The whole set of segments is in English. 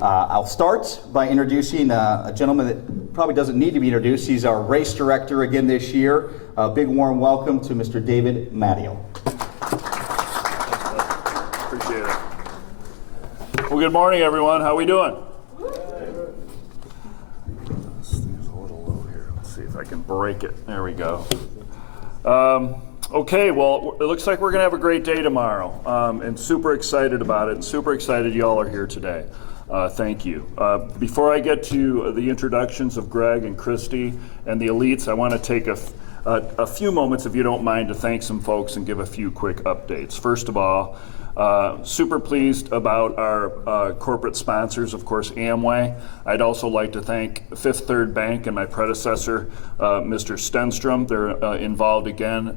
I'll start by introducing a gentleman that probably doesn't need to be introduced. He's our race director again this year. A big warm welcome to Mr. David Mattiel. Appreciate it. Well, good morning, everyone. How are we doing? This thing's a little low here. Let's see if I can break it. There we go. Okay, well, it looks like we're going to have a great day tomorrow, and super excited about it, and super excited you all are here today. Thank you. Before I get to the introductions of Greg and Christy and the elites, I want to take a few moments, if you don't mind, to thank some folks and give a few quick updates. First of all, super pleased about our corporate sponsors, of course, Amway. I'd also like to thank Fifth Third Bank and my predecessor, Mr. Stenstrom. They're involved again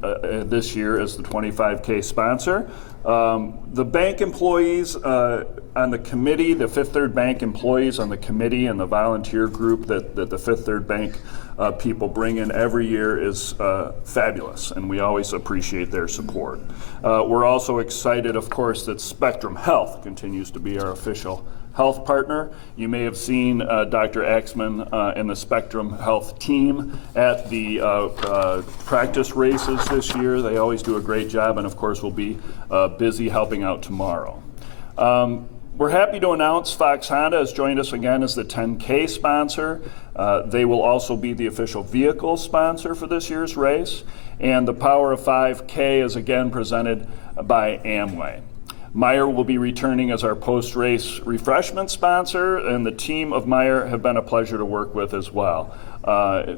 this year as the 25K sponsor. The bank employees on the committee, the Fifth Third Bank employees on the committee and the volunteer group that the Fifth Third Bank people bring in every year is fabulous, and we always appreciate their support. We're also excited, of course, that Spectrum Health continues to be our official health partner. You may have seen Dr. Axman and the Spectrum Health team at the practice races this year. They always do a great job, and of course we'll be busy helping out tomorrow. We're happy to announce Fox Honda has joined us again as the 10K sponsor. They will also be the official vehicle sponsor for this year's race. And the Power of 5K is again presented by Amway. Meyer will be returning as our post-race refreshment sponsor, and the team of Meyer have been a pleasure to work with as well.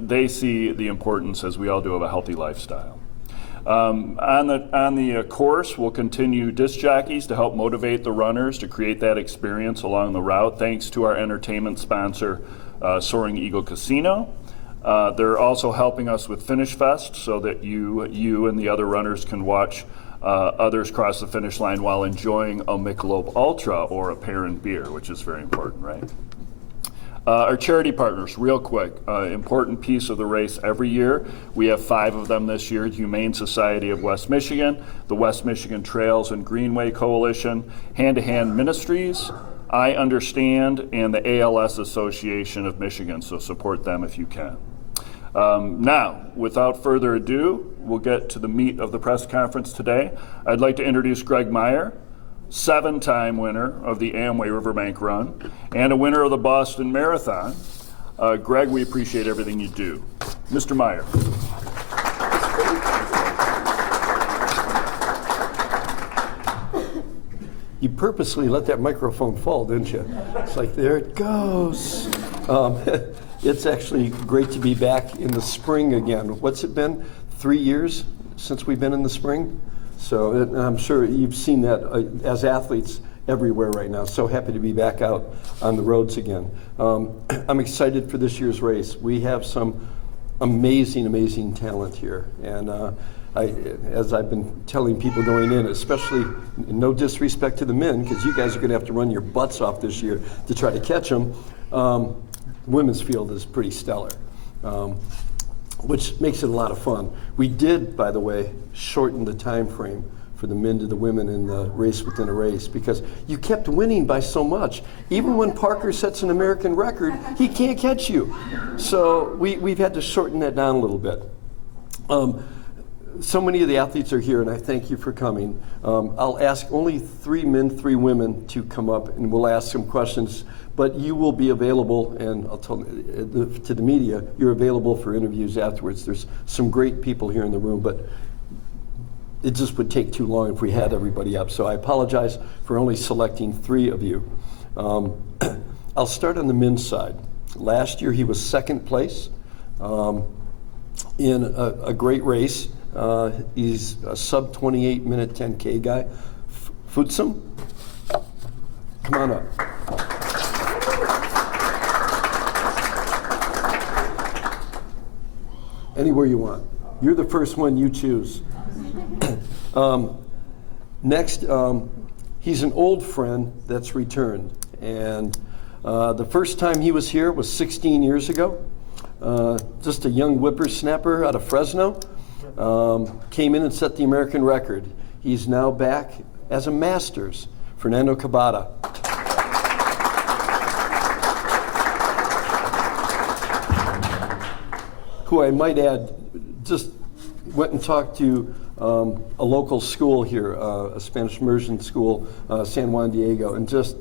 They see the importance, as we all do, of a healthy lifestyle. On the course, we'll continue disc jockeys to help motivate the runners to create that experience along the route, thanks to our entertainment sponsor, Soaring Eagle Casino. They're also helping us with Finish Fest so that you and the other runners can watch others cross the finish line while enjoying a Michelob Ultra or a pear and beer, which is very important, right? Our charity partners, real quick, important piece of the race every year. We have 5 of them this year: Humane Society of West Michigan, the West Michigan Trails and Greenway Coalition, Hand to Hand Ministries, I Understand, and the ALS Association of Michigan, so support them if you can. Now, without further ado, we'll get to the meat of the press conference today. I'd like to introduce Greg Meyer, 7-time winner of the Amway River Bank Run and a winner of the Boston Marathon. Greg, we appreciate everything you do. Mr. Meyer. You purposely let that microphone fall, didn't you? It's like, there it goes. It's actually great to be back in the spring again. What's it been? 3 years since we've been in the spring? So I'm sure you've seen that as athletes everywhere right now. So happy to be back out on the roads again. I'm excited for this year's race. We have some amazing, amazing talent here. And as I've been telling people going in, especially, no disrespect to the men, because you guys are going to have to run your butts off this year to try to catch them. Women's field is pretty stellar, which makes it a lot of fun. We did, by the way, shorten the time frame for the men to the women in the race within a race, because you kept winning by so much. Even when Parker sets an American record, he can't catch you. So we've had to shorten that down a little bit. So many of the athletes are here, and I thank you for coming. I'll ask only 3 men, 3 women to come up, and we'll ask some questions. But you will be available, and I'll tell to the media, you're available for interviews afterwards. There's some great people here in the room, but it just would take too long if we had everybody up. So I apologize for only selecting 3 of you. I'll start on the men's side. Last year he was 2nd place in a great race. He's a sub 28 minute 10K guy. Futsum, come on up. Anywhere you want. You're the first one, you choose. Next, he's an old friend that's returned. And the first time he was here was 16 years ago. Just a young whippersnapper out of Fresno. Came in and set the American record. He's now back as a Masters. Fernando Cabada. who I might add just went and talked to a local school here, a Spanish immersion school, San Juan Diego, and just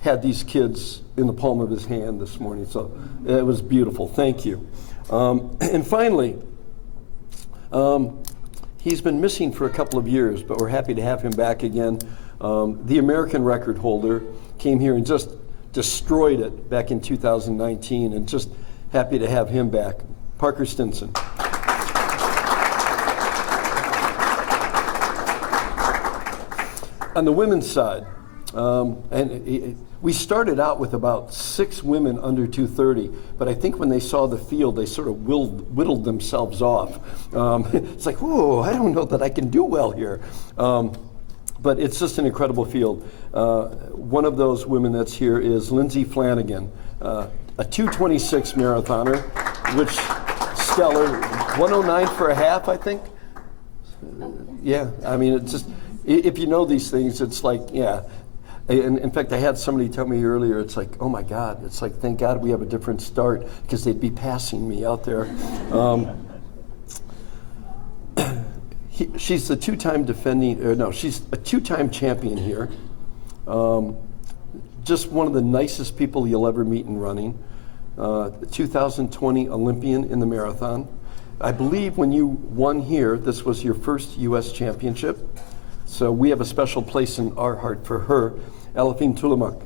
had these kids in the palm of his hand this morning. So it was beautiful. Thank you. And finally, he's been missing for a couple of years, but we're happy to have him back again. The American record holder came here and just destroyed it back in 2019, and just happy to have him back. Parker Stinson. On the women's side, we started out with about 6 women under 230, but I think when they saw the field, they sort of whittled themselves off. It's like, whoa, I don't know that I can do well here. But it's just an incredible field. One of those women that's here is Lindsey Flanagan, a 2:26 marathoner, which stellar, 1:09 for a half, I think. Yeah, I mean, it's just, if you know these things, it's like, yeah. And in fact, I had somebody tell me earlier, it's like, oh my God, it's like, thank God we have a different start, because they'd be passing me out there. She's the she's a 2-time champion here. Just one of the nicest people you'll ever meet in running. 2020 Olympian in the marathon. I believe when you won here, this was your first U.S. championship. So we have a special place in our heart for her, Alafine Toulimak.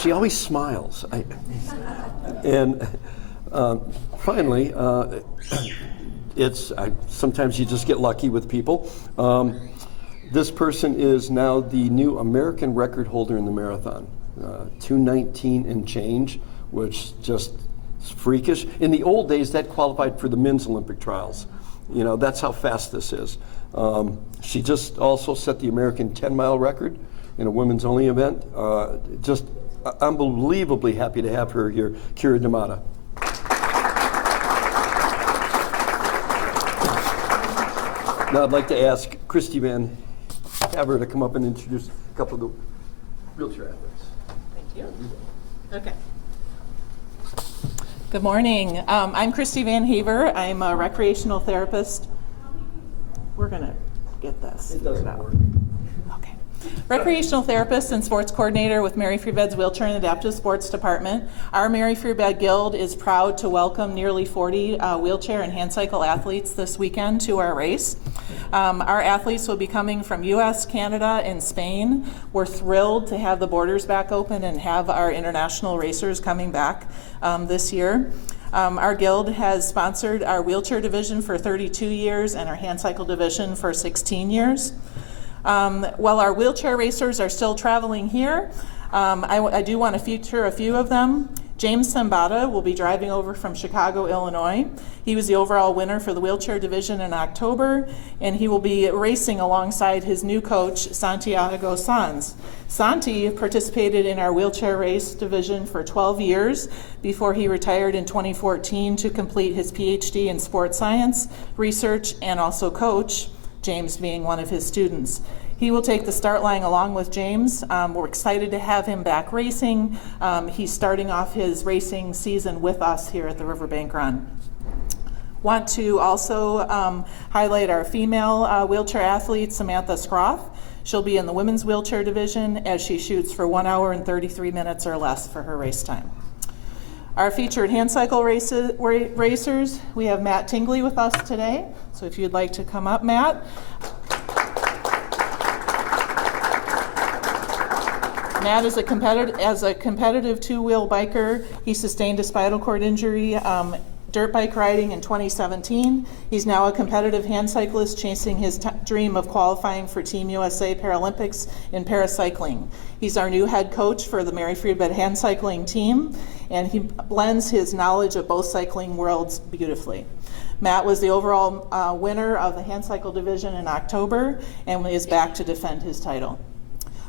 She always smiles. Finally, sometimes you just get lucky with people. This person is now the new American record holder in the marathon, 2:19 and change, which just is freakish. In the old days, that qualified for the men's Olympic trials. You know, that's how fast this is. She just also set the American 10-mile record in a women's only event. Just unbelievably happy to have her here, Kira Damata. Now I'd like to ask Christy Van Haver to come up and introduce a couple of the wheelchair athletes. Thank you. Okay. Good morning. I'm Christy Van Haver. I'm a recreational therapist. We're going to get this figured out. Okay. Recreational therapist and sports coordinator with Mary Free Bed's Wheelchair and Adaptive Sports Department. Our Mary Free Bed Guild is proud to welcome nearly 40 wheelchair and hand cycle athletes this weekend to our race. Our athletes will be coming from US, Canada, and Spain. We're thrilled to have the borders back open and have our international racers coming back this year. Our guild has sponsored our wheelchair division for 32 years and our hand cycle division for 16 years. While our wheelchair racers are still traveling here, I do want to feature a few of them. James Simbada will be driving over from Chicago, Illinois. He was the overall winner for the wheelchair division in October, and he will be racing alongside his new coach, Santiago Sanz. Santi participated in our wheelchair race division for 12 years before he retired in 2014 to complete his PhD in sports science, research, and also coach, James being one of his students. He will take the start line along with James. We're excited to have him back racing. He's starting off his racing season with us here at the River Bank Run. Want to also highlight our female wheelchair athlete, Samantha Scroff. She'll be in the women's wheelchair division as she shoots for 1 hour and 33 minutes or less for her race time. Our featured hand cycle racers, we have Matt Tingley with us today. So if you'd like to come up, Matt. Matt is a competitive two-wheel biker. He sustained a spinal cord injury dirt bike riding in 2017. He's now a competitive hand cyclist chasing his dream of qualifying for Team USA Paralympics in paracycling. He's our new head coach for the Mary Free Bed hand cycling team, and he blends his knowledge of both cycling worlds beautifully. Matt was the overall winner of the hand cycle division in October and is back to defend his title.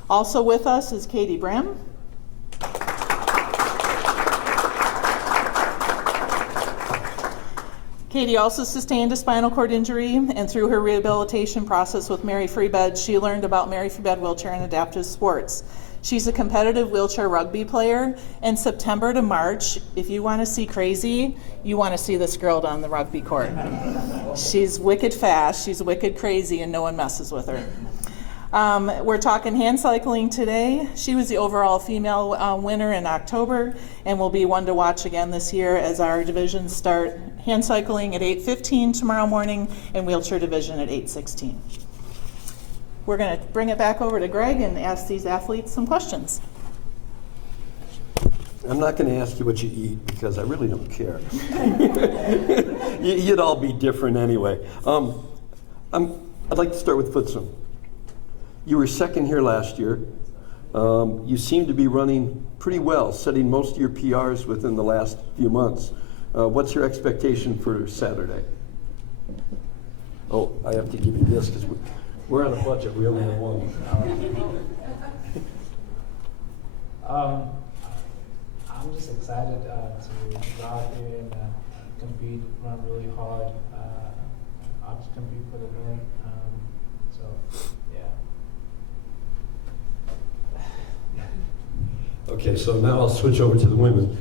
Also with us is Katie Brim. Katie also sustained a spinal cord injury, and through her rehabilitation process with Mary Free Bed, she learned about Mary Free Bed wheelchair and adaptive sports. She's a competitive wheelchair rugby player, and September to March, if you want to see crazy, you want to see this girl down the rugby court. She's wicked fast, she's wicked crazy, and no one messes with her. We're talking hand cycling today. She was the overall female winner in October, and will be one to watch again this year as our divisions start hand cycling at 8:15 tomorrow morning and wheelchair division at 8:16. We're going to bring it back over to Greg and ask these athletes some questions. I'm not going to ask you what you eat because I really don't care. You'd all be different anyway. I'd like to start with foot swim. You were second here last year. You seem to be running pretty well, setting most of your PRs within the last few months. What's your expectation for Saturday? Oh, I have to give you this because we're on a budget. We only have one. I'm just excited to go out there and compete, run really hard. I'll just compete for the win. So, yeah. Okay, so now I'll switch over to the women.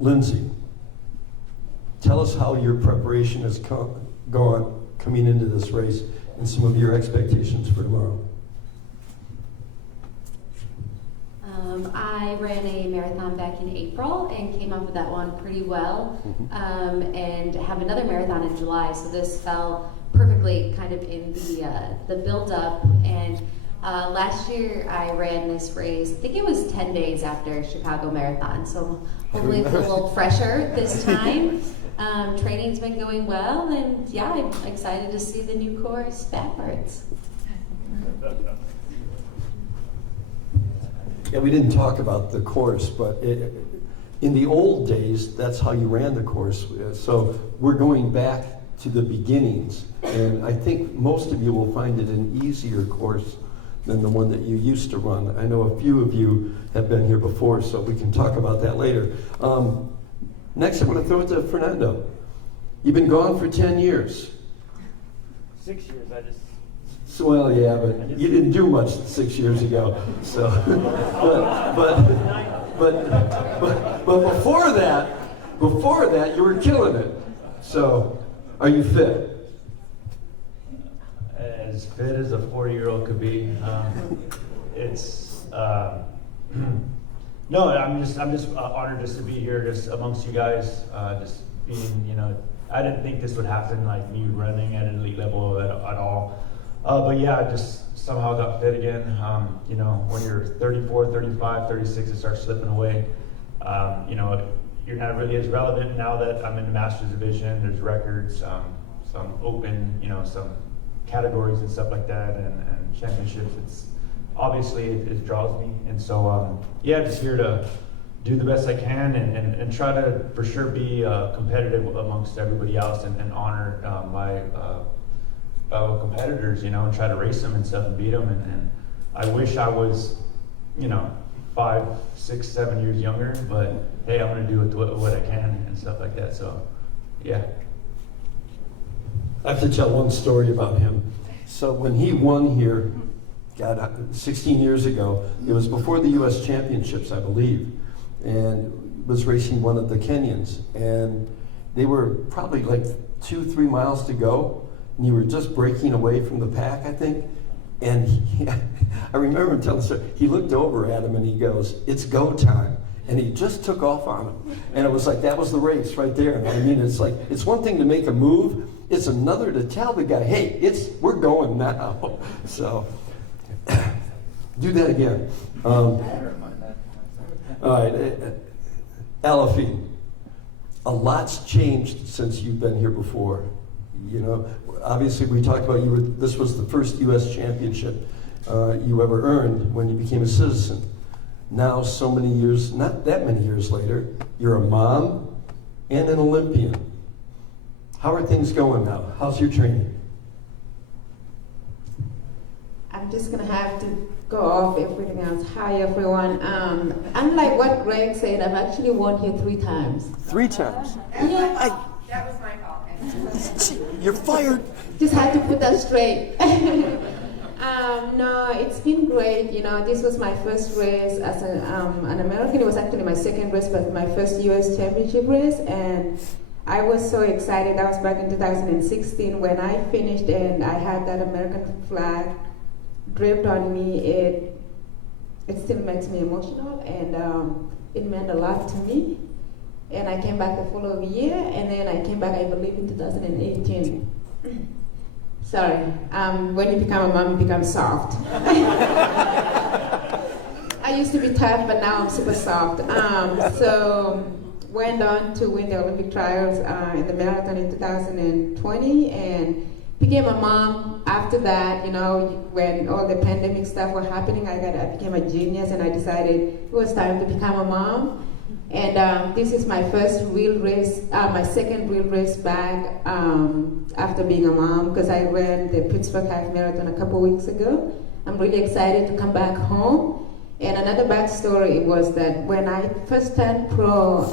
Lindsey, tell us how your preparation has gone coming into this race and some of your expectations for tomorrow. I ran a marathon back in April and came up with that one pretty well, and have another marathon in July, so this fell perfectly kind of in the build-up. And last year I ran this race, I think it was 10 days after Chicago Marathon, so hopefully it's a little fresher this time. Training's been going well, and yeah, I'm excited to see the new course backwards. Yeah, we didn't talk about the course, but in the old days, that's how you ran the course. So we're going back to the beginnings, and I think most of you will find it an easier course than the one that you used to run. I know a few of you have been here before, so we can talk about that later. Next, I'm going to throw it to Fernando. You've been gone for 10 years. 6 years, So, well, yeah, but you didn't do much 6 years ago. So, but before that, you were killing it. So, are you fit? as fit as a 40-year-old could be. No, I'm just honored just to be here, just amongst you guys, just being, I didn't think this would happen, like me running at an elite level at all. But yeah, I just somehow got fit again. When you're 34, 35, 36, it starts slipping away. You're not really as relevant now that I'm in the Masters division. There's records, some open, some categories and stuff like that, and championships. It's obviously it draws me, and so yeah, just here to do the best I can and try to for sure be competitive amongst everybody else and honor my fellow competitors, and try to race them and stuff and beat them. And I wish I was, 5, 6, 7 years younger, but hey, I'm gonna do what I can and stuff like that. So yeah. I have to tell one story about him. So when he won here, 16 years ago, it was before the U.S. Championships, I believe, and was racing one of the Kenyans. And they were probably like 2-3 miles to go, and you were just breaking away from the pack, I think. And I remember him telling the story, he looked over at him and he goes, "It's go time." And he just took off on him. And it was like, that was the race right there. And I mean, it's like, it's one thing to make a move, it's another to tell the guy, hey, we're going now. So, do that again. All right, Alafine, a lot's changed since you've been here before. Obviously we talked about this was the first U.S. championship you ever earned when you became a citizen. Now, so many years, not that many years later, you're a mom and an Olympian. How are things going now? How's your training? I'm just gonna have to go off everything else. Hi everyone. Unlike what Greg said, I've actually won here 3 times. 3 times? Yeah. That was my fault. You're fired. Just had to put that straight. No, it's been great. You know, this was my first race as an American. It was actually my second race, but my first U.S. championship race, and I was so excited. That was back in 2016 when I finished, and I had that American flag draped on me. It still makes me emotional, and it meant a lot to me. And I came back the following year, and then I came back, I believe, in 2018. Sorry, when you become a mom, you become soft. I used to be tough, but now I'm super soft. So went on to win the Olympic trials in the marathon in 2020, and became a mom after that. You know, when all the pandemic stuff were happening, I became a genius, and I decided it was time to become a mom. And this is my first real race, my second real race back after being a mom, because I ran the Pittsburgh Half Marathon a couple weeks ago. I'm really excited to come back home. And another backstory was that when I first turned pro,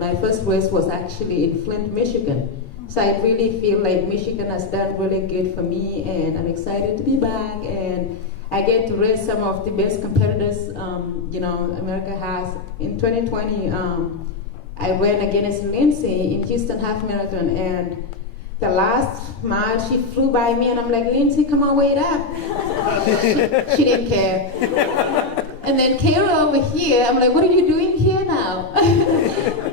my first race was actually in Flint, Michigan. So I really feel like Michigan has done really good for me, and I'm excited to be back. And I get to race some of the best competitors, you know, America has. In 2020, I ran against Lindsey in Houston Half Marathon, and the last mile she flew by me, and I'm like, Lindsey, come on, wait up. She didn't care. And then Kayla over here, I'm like, what are you doing here now?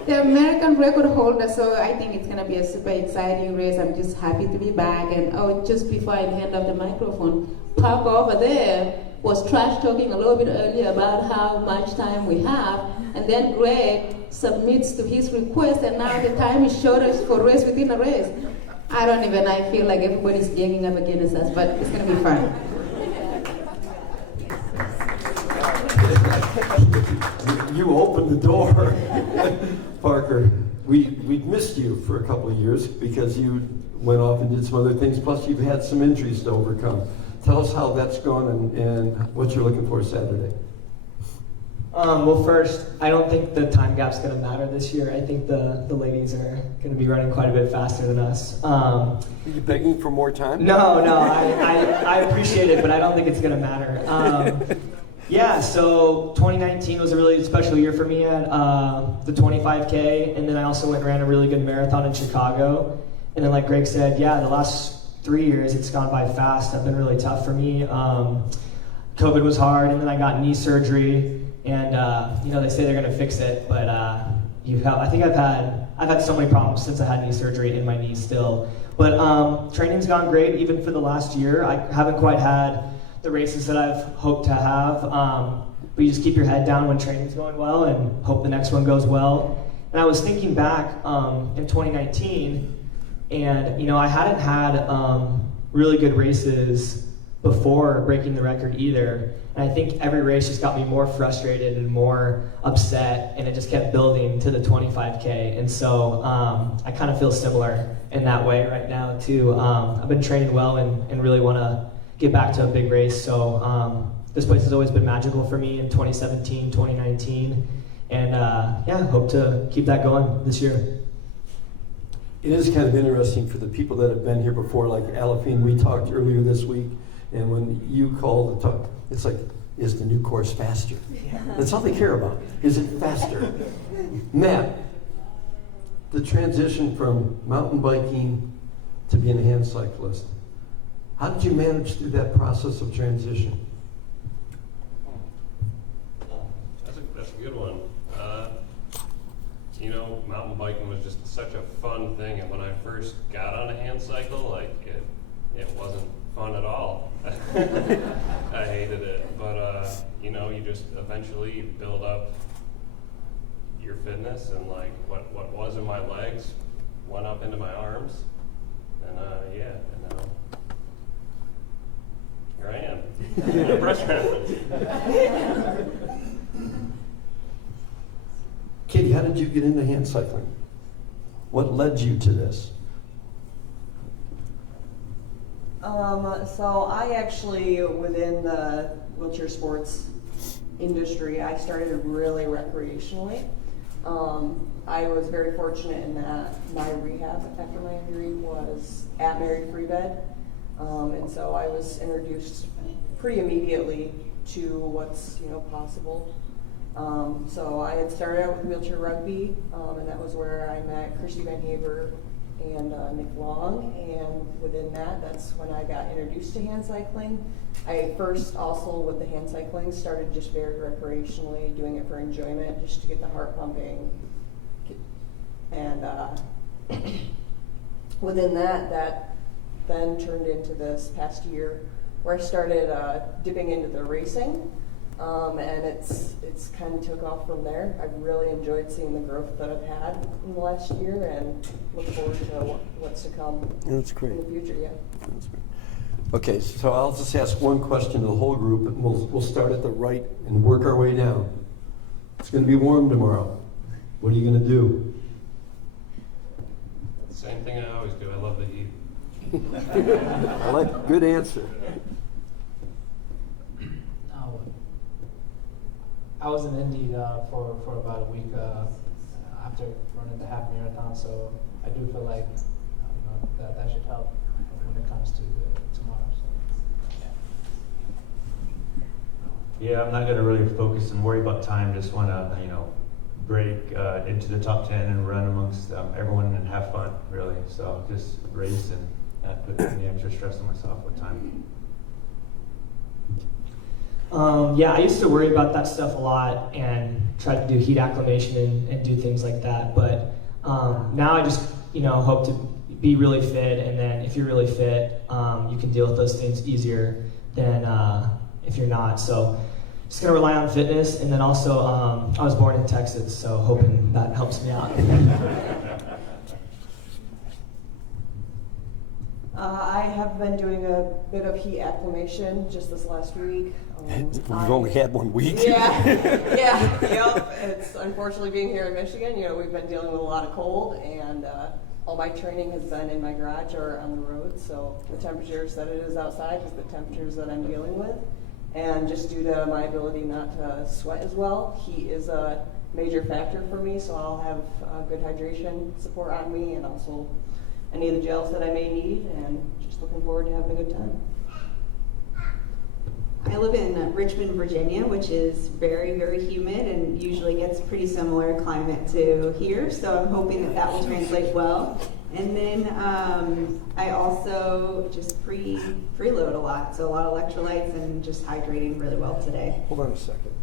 The American record holder, so I think it's gonna be a super exciting race. I'm just happy to be back. And just before I hand off the microphone, Parker over there was trash talking a little bit earlier about how much time we have, and then Greg submits to his request, and now the time is shorter for race within a race. I feel like everybody's ganging up against us, but it's gonna be fun. You opened the door. Parker, we'd missed you for a couple of years because you went off and did some other things, plus you've had some injuries to overcome. Tell us how that's gone and what you're looking for Saturday. Well, first, I don't think the time gap's going to matter this year. I think the ladies are going to be running quite a bit faster than us. Are you begging for more time? No, I appreciate it, but I don't think it's going to matter. Yeah, so 2019 was a really special year for me at the 25K, and then I also went and ran a really good marathon in Chicago. And then like Greg said, yeah, the last 3 years, it's gone by fast. Have been really tough for me. COVID was hard, and then I got knee surgery. And you know, they say they're gonna fix it, but I think I've had so many problems since I had knee surgery in my knee still. But training's gone great, even for the last year. I haven't quite had the races that I've hoped to have. But you just keep your head down when training's going well and hope the next one goes well. And I was thinking back in 2019, and you know, I hadn't had really good races before breaking the record either. And I think every race just got me more frustrated and more upset, and it just kept building to the 25K. And so I kind of feel similar in that way right now too. I've been training well and really want to get back to a big race. So this place has always been magical for me in 2017, 2019. And yeah, hope to keep that going this year. It is kind of interesting for the people that have been here before, like Alafine, we talked earlier this week, and when you called the talk, it's like, is the new course faster? That's all they care about. Is it faster? Matt, the transition from mountain biking to being a hand cyclist, how did you manage through that process of transition? That's a good one. You know, mountain biking was just such a fun thing, and when I first got on a hand cycle, like it wasn't fun at all. I hated it, but you know, you just eventually build up your fitness, and like what was in my legs went up into my arms, and yeah, and now here I am. Katie, how did you get into hand cycling? What led you to this? So I actually, within the wheelchair sports industry, I started really recreationally. I was very fortunate in that my rehab after my injury was at Mary Free Bed. And so I was introduced pretty immediately to what's possible. So I had started out with wheelchair rugby, and that was where I met Christy Van Haver and Nick Long, and within that, that's when I got introduced to hand cycling. I first also with the hand cycling started just very recreationally, doing it for enjoyment, just to get the heart pumping. And within that then turned into this past year where I started dipping into the racing, and it's kind of took off from there. I've really enjoyed seeing the growth that I've had in the last year, and look forward to what's to come. That's great. In the future. Yeah. That's great. Okay, so I'll just ask one question to the whole group, and we'll start at the right and work our way down. It's going to be warm tomorrow. What are you going to do? Same thing I always do. I love the heat. I like good answer. I was in Indy for about a week after running the half marathon, so I do feel like that should help when it comes to tomorrow. So, Yeah, I'm not going to really focus and worry about time. Just want to, break into the top 10 and run amongst everyone and have fun, really. So just race and not put any extra stress on myself with time. Yeah, I used to worry about that stuff a lot and try to do heat acclimation and do things like that. But now I just, hope to be really fit. And then if you're really fit, you can deal with those things easier than if you're not. So just gonna rely on fitness. And then also, I was born in Texas, so hoping that helps me out. I have been doing a bit of heat acclimation just this last week. We've only had 1 week. Yep. It's unfortunately being here in Michigan, we've been dealing with a lot of cold, and all my training has been in my garage or on the road, so the temperatures that it is outside is the temperatures that I'm dealing with. And just due to my ability not to sweat as well, heat is a major factor for me, so I'll have good hydration support on me, and also any of the gels that I may need, and just looking forward to having a good time. I live in Richmond, Virginia, which is very, very humid and usually gets pretty similar climate to here, so I'm hoping that will translate well. And then I also just preload a lot, so a lot of electrolytes and just hydrating really well today. Hold on a second.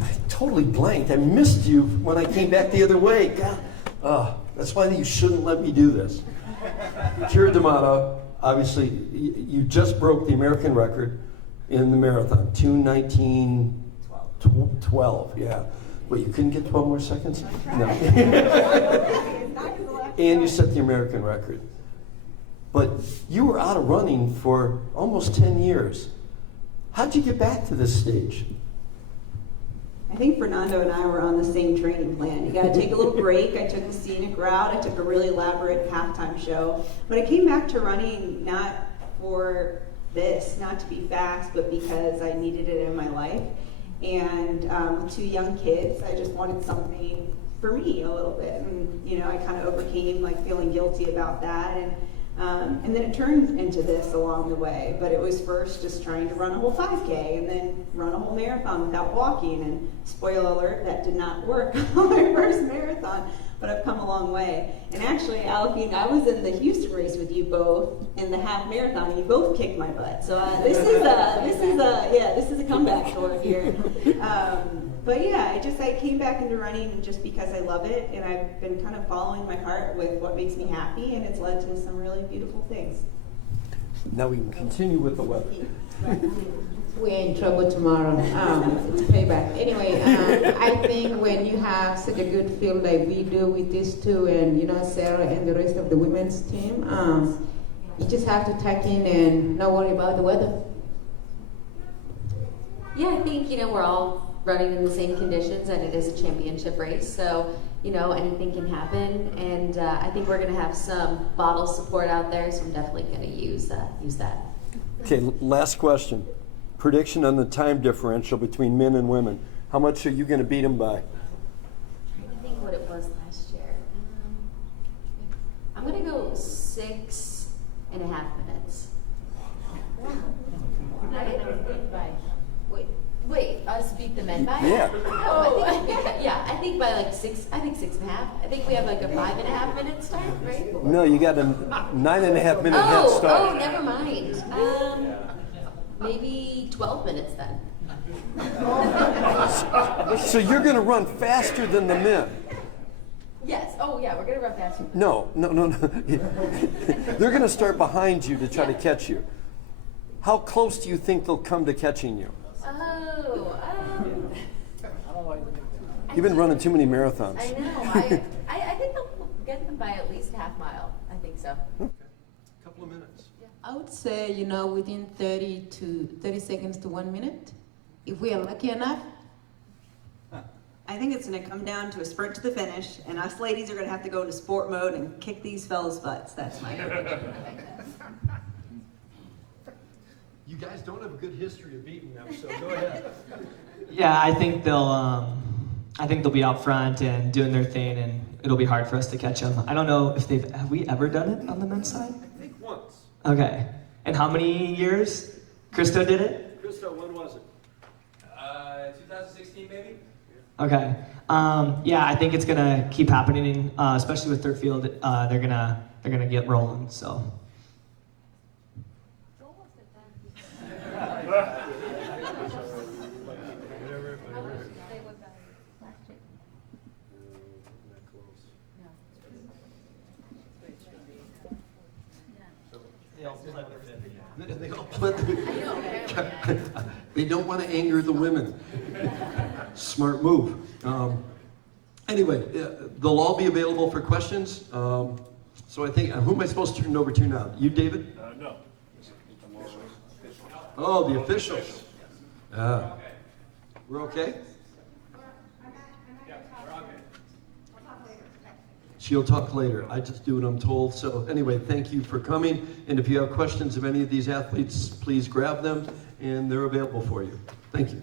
I totally blanked. I missed you when I came back the other way. God. That's why you shouldn't let me do this. Kira D'Amato, obviously, you just broke the American record in the marathon, 2:19:12. Yeah. Wait, you couldn't get 12 more seconds? No. And you set the American record. But you were out of running for almost 10 years. How'd you get back to this stage? I think Fernando and I were on the same training plan. You gotta take a little break. I took the scenic route. I took a really elaborate halftime show. But I came back to running not for this, not to be fast, but because I needed it in my life. And with 2 young kids, I just wanted something for me a little bit. And I kind of overcame feeling guilty about that. And then it turned into this along the way. But it was first just trying to run a whole 5K and then run a whole marathon without walking. And spoiler alert, that did not work on my first marathon. But I've come a long way. And actually, Alfie, I was in the Houston race with you both in the half marathon, and you both kicked my butt. So this is a comeback story here. But yeah, I came back into running just because I love it, and I've been kind of following my heart with what makes me happy, and it's led to some really beautiful things. Now we can continue with the weather. We're in trouble tomorrow. It's payback. Anyway, I think when you have such a good field like we do with these two, and Sarah and the rest of the women's team, you just have to tuck in and not worry about the weather. Yeah, I think, we're all running in the same conditions, and it is a championship race, so, anything can happen, and I think we're going to have some bottle support out there, so I'm definitely going to use that. Okay, last question. Prediction on the time differential between men and women. How much are you going to beat them by? Wait, us beat the men by? Yeah. Oh, I think I think by like 6. I think 6.5. I think we have like a 5.5 minute start, right? No, you got a 9.5 minute head Oh, start. never mind. Maybe 12 minutes then. So you're going to run faster than the men. Yes. Oh, yeah. We're gonna run faster. No. They're going to start behind you to try to catch you. How close do you think they'll come to catching you? Oh. You've been running too many marathons. I know. I think they'll get them by at least half mile. I think so. Okay. Couple of minutes. I would say, within 30 seconds to 1 minute, if we are lucky enough. I think it's going to come down to a sprint to the finish, and us ladies are going to have to go into sport mode and kick these fellas' butts. That's my prediction. You guys don't have a good history of beating them, so go ahead. Yeah, I think they'll be out front and doing their thing, and it'll be hard for us to catch them. I don't know if have we ever done it on the men's side? I think once. Okay. And how many years? Christo did it? Christo, when was it? 2016 maybe? Okay. Yeah, I think it's gonna keep happening, especially with third field. They're gonna get rolling. So. They don't want to anger the women. Smart move. Anyway, they'll all be available for questions. So I think, who am I supposed to turn it over to now? You, David? No. Oh, the officials. We're okay? She'll talk later. I just do what I'm told. So anyway, thank you for coming. And if you have questions of any of these athletes, please grab them, and they're available for you. Thank you.